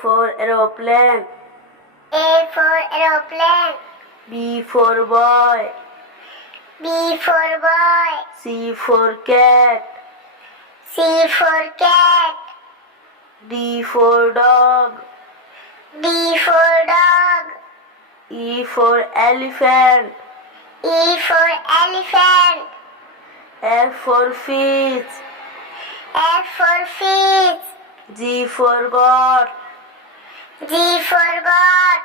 for aeroplane. A for aeroplane. B for boy. B for boy. C for cat. C for cat. D for dog. D for dog. E for elephant. E for elephant. F for fish. F for fish. G for goat. G for goat.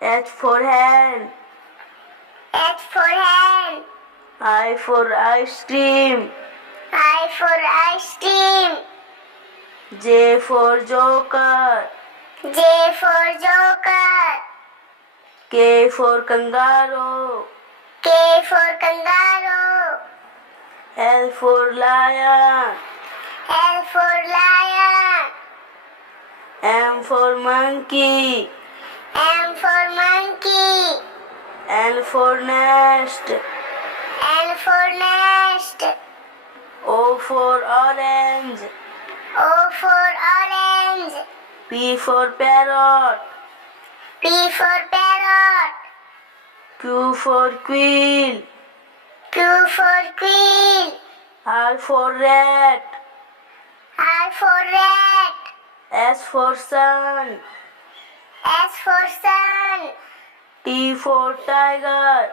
H for hand. H for hand. I for ice cream. I for ice cream. J for joker. J for joker. K for kangaroo. K for kangaroo. L for lion. L for lion. M for monkey. M for monkey. N for nest. N for nest. O for orange. O for orange. P for parrot. P for parrot. Q for quail. Q for quail. R for rat. R for rat. S for sun. S for sun. T for tiger.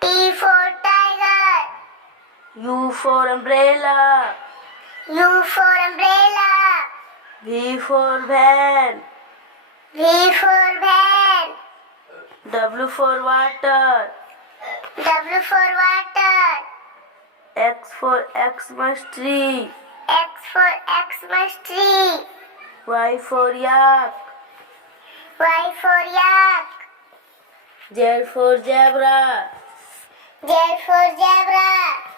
T for tiger. U for umbrella. U for umbrella. V for van. V for van. W for water. W for water. X for Xmas tree. X for Xmas tree. Y for yak. Y for yak. Z for zebra. Z for zebra.